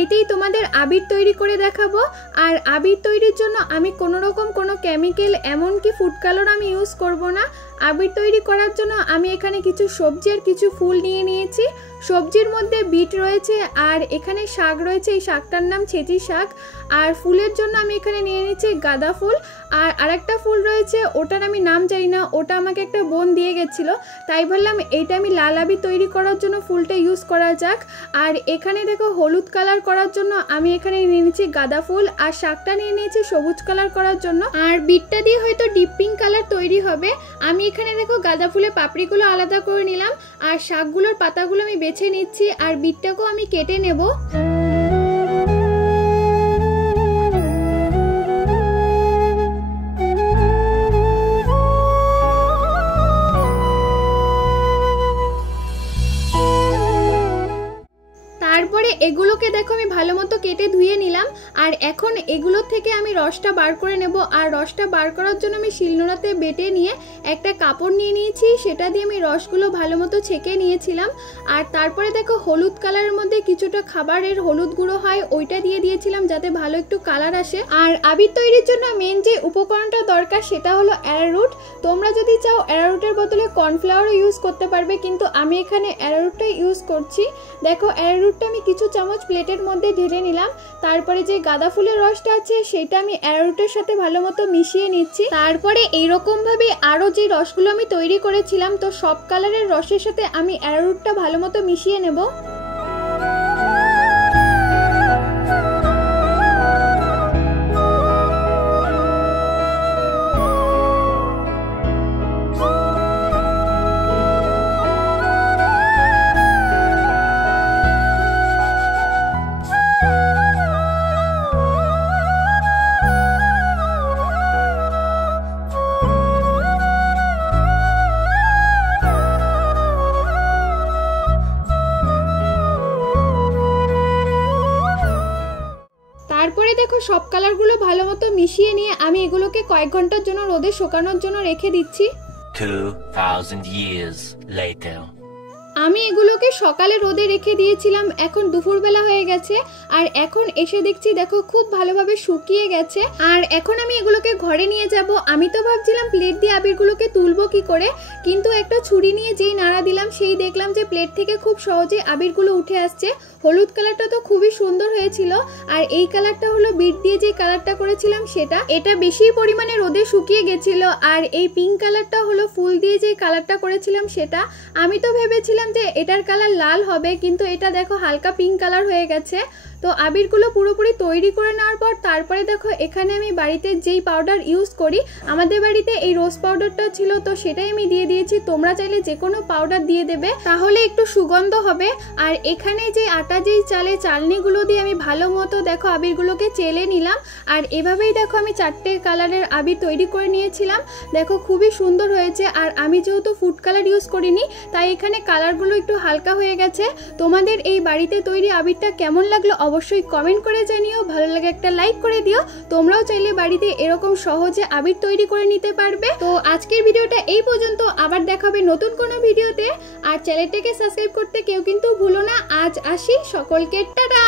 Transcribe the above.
বাড়িতেই তোমাদের আবির তৈরি করে দেখাবো। আর আবির তৈরির জন্য আমি কোনো রকম কোনো কেমিক্যাল এমনকি ফুড কালার আমি ইউজ করব না। আবির তৈরি করার জন্য আমি এখানে কিছু সবজি আর কিছু ফুল নিয়ে নিয়েছি। সবজির মধ্যে বিট রয়েছে আর এখানে শাক রয়েছে, এই শাকটার নাম ছেঁচি শাক। আর ফুলের জন্য আমি এখানে নিয়ে নিচ্ছি গাঁদা ফুল। আর আরেকটা ফুল রয়েছে, ওটার আমি নাম জানি না, ওটা আমাকে একটা বোন দিয়ে গেছিলো, তাই বললাম এইটা আমি লাল আবির তৈরি করার জন্য ফুলটা ইউজ করা যাক। আর এখানে দেখো হলুদ কালার করার জন্য আমি এখানে নিয়ে নিচ্ছি গাঁদা ফুল, আর শাকটা নিয়ে নিয়েছি সবুজ কালার করার জন্য। আর বিটটা দিয়ে হয়তো ডিপ পিঙ্ক কালার তৈরি হবে। আমি এখানে দেখো গাঁদা ফুলের পাপড়িগুলো আলাদা করে নিলাম, আর শাকগুলোর পাতাগুলো আমি বেছে নিচ্ছি, আর বিটটাকেও আমি কেটে নেব। তারপরে এগুলোকে দেখো আমি ভালো মতো কেটে ধুয়ে নিলাম। আর এখন এগুলোর থেকে আমি রসটা বার করে নেব। আর রসটা বার করার জন্য আমি শিলনোড়াতে বেটে নিয়ে একটা কাপড় নিয়ে নিয়েছি, সেটা দিয়ে আমি রসগুলো ভালো মতো ছেঁকে নিয়েছিলাম। আর তারপরে দেখো হলুদ কালারের মধ্যে কিছুটা খাবারের হলুদ গুঁড়ো হয়, ওইটা দিয়ে দিয়েছিলাম যাতে ভালো একটু কালার আসে। আর আবির তৈরির জন্য মেন যে উপকরণটা দরকার সেটা হলো অ্যারারুট। তোমরা যদি চাও অ্যারারুটের বদলে কর্নফ্লাওয়ারও ইউজ করতে পারবে, কিন্তু আমি এখানে অ্যারারুটটাই ইউজ করছি। দেখো অ্যারারুটটা আমি কিছু চামচ প্লেটের মধ্যে ঢেলে নিলাম। তারপরে যে গাঁদা ফুলের রসটা আছে সেটা আমি অ্যারারুটের সাথে ভালো মতো মিশিয়ে নিচ্ছি। তারপরে এইরকম ভাবে আরো যে রসগুলো আমি তৈরি করেছিলাম, তো সব কালারের রসের সাথে আমি অ্যারারুটটা ভালো মতো মিশিয়ে নেব। তারপরে দেখো সব কালারগুলো ভালো মতো মিশিয়ে নিয়ে আমি এগুলোকে কয়েক ঘন্টার জন্য রোদে শুকানোর জন্য রেখে দিচ্ছি। 2000 years later আমি এগুলোকে সকালে রোদে রেখে দিয়েছিলাম, এখন দুপুরবেলা হয়ে গেছে। আর এখন এসে দেখছি দেখো খুব ভালোভাবে শুকিয়ে গেছে। আর এখন আমি এগুলোকে ঘরে নিয়ে যাব। আমি তো ভাবছিলাম প্লেট দিয়ে আবিরগুলোকে তুলবো কি করে, কিন্তু একটা ছুরি নিয়ে যেই নাড়া দিলাম সেই দেখলাম যে প্লেট থেকে খুব সহজেই আবিরগুলো উঠে আসছে। হলুদ কালারটা তো খুবই সুন্দর হয়েছিল, আর এই কালারটা হলো বিট দিয়ে যে কালারটা করেছিলাম সেটা, এটা বেশি পরিমাণে রোদে শুকিয়ে গেছিল। আর এই পিঙ্ক কালারটা হলো ফুল দিয়ে যে কালারটা করেছিলাম সেটা। আমি তো ভেবেছিলাম যে এটার কালার লাল হবে, কিন্তু এটা দেখো হালকা পিঙ্ক কালার হয়ে গেছে। তো আবিরগুলো পুরোপুরি তৈরি করে নেওয়ার পর তারপরে দেখো এখানে আমি বাড়িতে যেই পাউডার ইউজ করি, আমাদের বাড়িতে এই রোজ পাউডারটা ছিল, তো সেটাই আমি দিয়ে দিয়েছি। তোমরা চাইলে যে কোনো পাউডার দিয়ে দেবে, তাহলে একটু সুগন্ধ হবে। আর এখানে যে আটা যেই চালে চালনিগুলো দিয়ে আমি ভালো মতো দেখো আবিরগুলোকে চেলে নিলাম। আর এভাবেই দেখো আমি 4টে কালারের আবির তৈরি করে নিয়েছিলাম। দেখো খুবই সুন্দর হয়েছে। আর আমি যেহেতু ফুড কালার ইউজ করিনি, তাই এখানে কালারগুলো একটু হালকা হয়ে গেছে। তোমাদের এই বাড়িতে তৈরি আবিরটা কেমন লাগলো অবশ্যই কমেন্ট করে জানিও। ভালো লাগে একটা লাইক করে দিও। তোমরাও চাইলে বাড়িতে এরকম সহজে আবির তৈরি করে নিতে পারবে। তো আজকের ভিডিওটা এই পর্যন্ত, আবার দেখাবে নতুন কোনো ভিডিওতে। আর চ্যানেলটাকে সাবস্ক্রাইব করতে কেউ কিন্তু ভুলো না। আজ আসি, সকলকে টাটা।